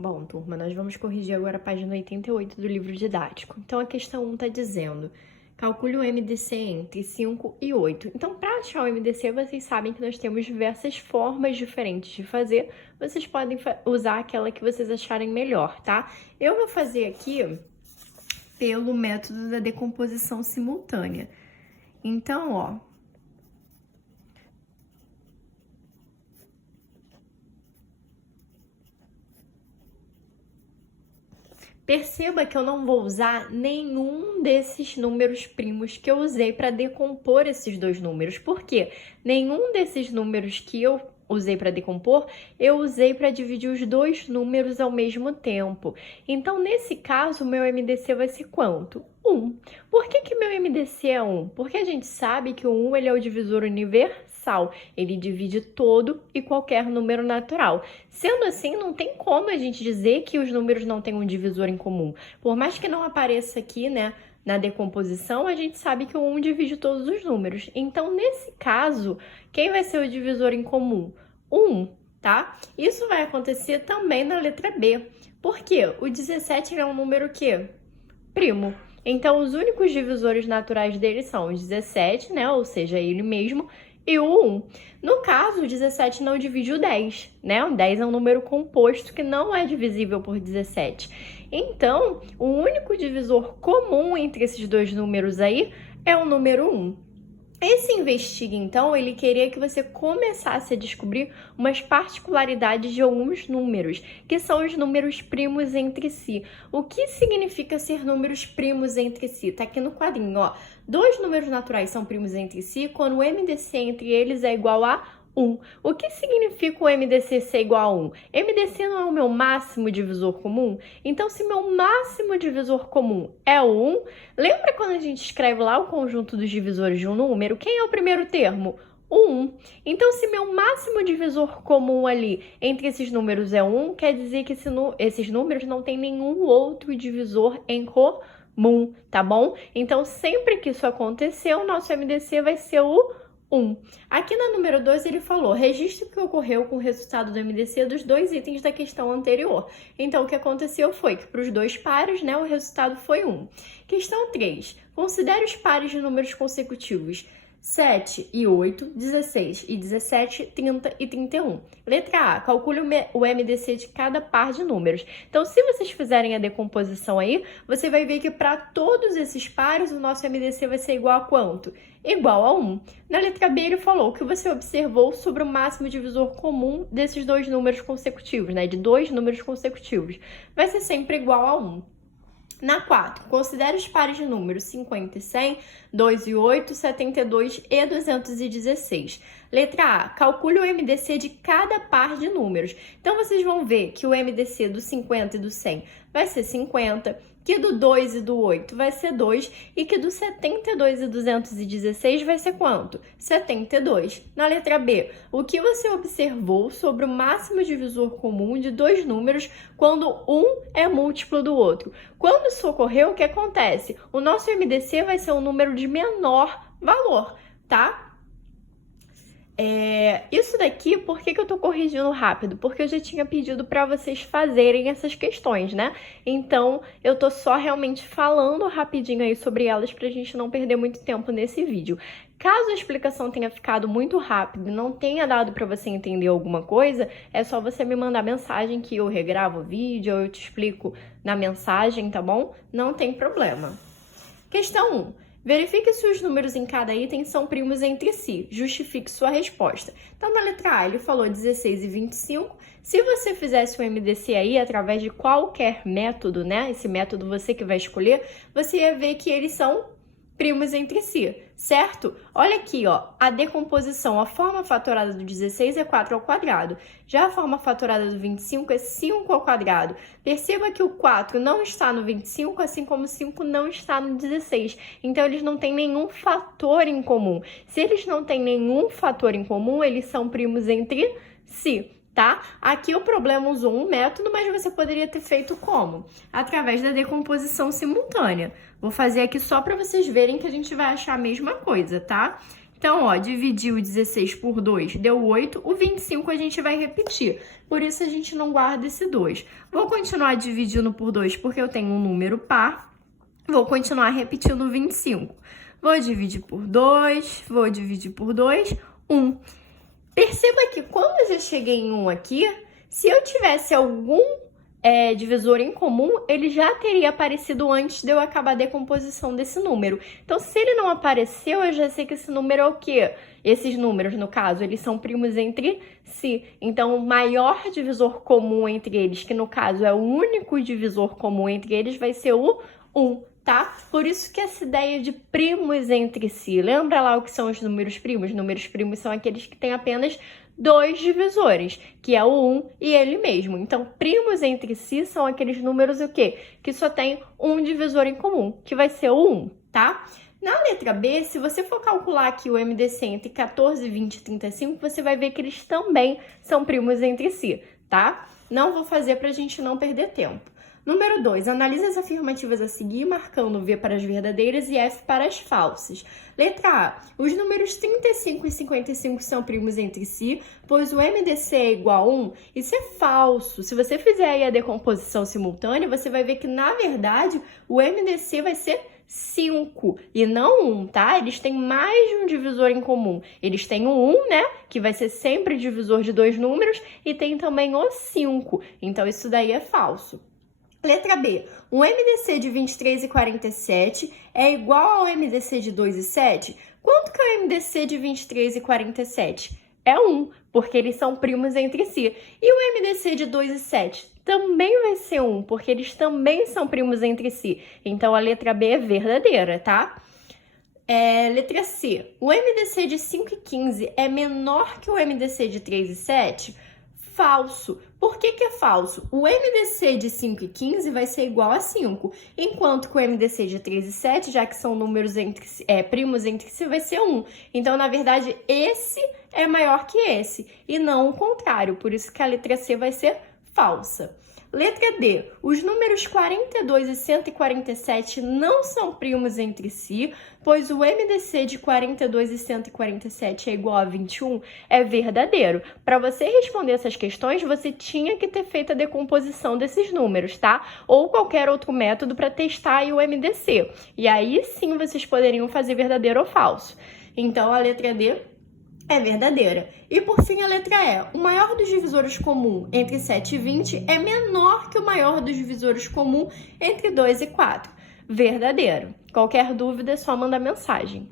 Bom, turma, nós vamos corrigir agora a página 88 do livro didático. Então, a questão 1 está dizendo: calcule o MDC entre 5 e 8. Então, para achar o MDC, vocês sabem que nós temos diversas formas diferentes de fazer. Vocês podem usar aquela que vocês acharem melhor, tá? Eu vou fazer aqui pelo método da decomposição simultânea. Então, ó, perceba que eu não vou usar nenhum desses números primos que eu usei para decompor esses dois números. Por quê? Nenhum desses números que eu usei para decompor, eu usei para dividir os dois números ao mesmo tempo. Então, nesse caso, o meu MDC vai ser quanto? 1. Por que meu MDC é 1? Porque a gente sabe que o 1 ele é o divisor universal. Ele divide todo e qualquer número natural. Sendo assim, não tem como a gente dizer que os números não têm um divisor em comum. Por mais que não apareça aqui, né, na decomposição, a gente sabe que o 1 divide todos os números. Então, nesse caso, quem vai ser o divisor em comum? O 1, tá? Isso vai acontecer também na letra B. Por quê? O 17 é um número que? Primo. Então, os únicos divisores naturais dele são o 17, né? Ou seja, ele mesmo, e o 1. No caso, o 17 não divide o 10, né? O 10 é um número composto que não é divisível por 17. Então, o único divisor comum entre esses dois números aí é o número 1. Esse Investigue, então, ele queria que você começasse a descobrir umas particularidades de alguns números, que são os números primos entre si. O que significa ser números primos entre si? Tá aqui no quadrinho, ó. Dois números naturais são primos entre si quando o MDC entre eles é igual a 1. O que significa o MDC ser igual a 1? MDC não é o meu máximo divisor comum? Então, se meu máximo divisor comum é o 1, lembra quando a gente escreve lá o conjunto dos divisores de um número? Quem é o primeiro termo? O 1. Então, se meu máximo divisor comum ali entre esses números é 1, quer dizer que esses números não têm nenhum outro divisor em comum, tá bom? Então, sempre que isso acontecer, o nosso MDC vai ser o 1. Aqui na número 2 ele falou: registre o que ocorreu com o resultado do MDC dos dois itens da questão anterior. Então, o que aconteceu foi que para os dois pares, né, o resultado foi 1. Questão 3. Considere os pares de números consecutivos 7 e 8, 16 e 17, 30 e 31. Letra A. Calcule o MDC de cada par de números. Então, se vocês fizerem a decomposição aí, você vai ver que para todos esses pares, o nosso MDC vai ser igual a quanto? Igual a 1. Na letra B, ele falou que você observou sobre o máximo divisor comum desses dois números consecutivos, né? De dois números consecutivos. Vai ser sempre igual a 1. Na 4, considere os pares de números 50 e 100, 2 e 8, 72 e 216. Letra A, calcule o MDC de cada par de números. Então, vocês vão ver que o MDC do 50 e do 100 vai ser 50, que do 2 e do 8 vai ser 2 e que do 72 e 216 vai ser quanto? 72. Na letra B, o que você observou sobre o máximo divisor comum de dois números quando um é múltiplo do outro? Quando isso ocorreu, o que acontece? O nosso MDC vai ser um número de menor valor, tá? Isso daqui, por que eu tô corrigindo rápido? Porque eu já tinha pedido para vocês fazerem essas questões, né? Então, eu tô só realmente falando rapidinho aí sobre elas pra gente não perder muito tempo nesse vídeo. Caso a explicação tenha ficado muito rápida e não tenha dado para você entender alguma coisa, é só você me mandar mensagem que eu regravo o vídeo ou eu te explico na mensagem, tá bom? Não tem problema. Questão 1. Verifique se os números em cada item são primos entre si. Justifique sua resposta. Então, na letra A, ele falou 16 e 25. Se você fizesse o MDC aí, através de qualquer método, né? Esse método você que vai escolher, você ia ver que eles são primos entre si, certo? Olha aqui, ó, a decomposição, a forma fatorada do 16 é 4 ao quadrado. Já a forma fatorada do 25 é 5 ao quadrado. Perceba que o 4 não está no 25, assim como o 5 não está no 16. Então, eles não têm nenhum fator em comum. Se eles não têm nenhum fator em comum, eles são primos entre si. Tá? Aqui o problema usou um método, mas você poderia ter feito como? Através da decomposição simultânea. Vou fazer aqui só para vocês verem que a gente vai achar a mesma coisa, tá? Então, ó, dividir o 16 por 2 deu 8, o 25 a gente vai repetir, por isso a gente não guarda esse 2. Vou continuar dividindo por 2 porque eu tenho um número par, vou continuar repetindo o 25. Vou dividir por 2, vou dividir por 2, 1. Perceba que quando eu já cheguei em 1 aqui, se eu tivesse algum divisor em comum, ele já teria aparecido antes de eu acabar a decomposição desse número. Então, se ele não apareceu, eu já sei que esse número é o quê? Esses números, no caso, eles são primos entre si. Então, o maior divisor comum entre eles, que no caso é o único divisor comum entre eles, vai ser o 1. Tá? Por isso que essa ideia de primos entre si, lembra lá o que são os números primos? Números primos são aqueles que têm apenas 2 divisores, que é o 1 e ele mesmo. Então, primos entre si são aqueles números o quê? Que só tem um divisor em comum, que vai ser o 1, tá? Na letra B, se você for calcular aqui o MDC entre 14, 20 e 35, você vai ver que eles também são primos entre si, tá? Não vou fazer para a gente não perder tempo. Número 2, analise as afirmativas a seguir, marcando V para as verdadeiras e F para as falsas. Letra A, os números 35 e 55 são primos entre si, pois o MDC é igual a 1. Isso é falso. Se você fizer aí a decomposição simultânea, você vai ver que, na verdade, o MDC vai ser 5 e não 1, tá? Eles têm mais de um divisor em comum. Eles têm o 1, né? Que vai ser sempre divisor de 2 números, e tem também o 5. Então, isso daí é falso. Letra B, o MDC de 23 e 47 é igual ao MDC de 2 e 7? Quanto que é o MDC de 23 e 47? É 1, porque eles são primos entre si. E o MDC de 2 e 7? Também vai ser 1, porque eles também são primos entre si. Então, a letra B é verdadeira, tá? Letra C, o MDC de 5 e 15 é menor que o MDC de 3 e 7? Falso. Por que que é falso? O MDC de 5 e 15 vai ser igual a 5, enquanto que o MDC de 3 e 7, já que são números primos entre si, vai ser 1. Então, na verdade, esse é maior que esse, e não o contrário. Por isso que a letra C vai ser falsa. Letra D, os números 42 e 147 não são primos entre si, pois o MDC de 42 e 147 é igual a 21, é verdadeiro. Para você responder essas questões, você tinha que ter feito a decomposição desses números, tá? Ou qualquer outro método para testar aí o MDC. E aí sim vocês poderiam fazer verdadeiro ou falso. Então, a letra D é verdadeira. E por fim, a letra E. O maior dos divisores comum entre 7 e 20 é menor que o maior dos divisores comum entre 2 e 4. Verdadeiro. Qualquer dúvida é só mandar mensagem.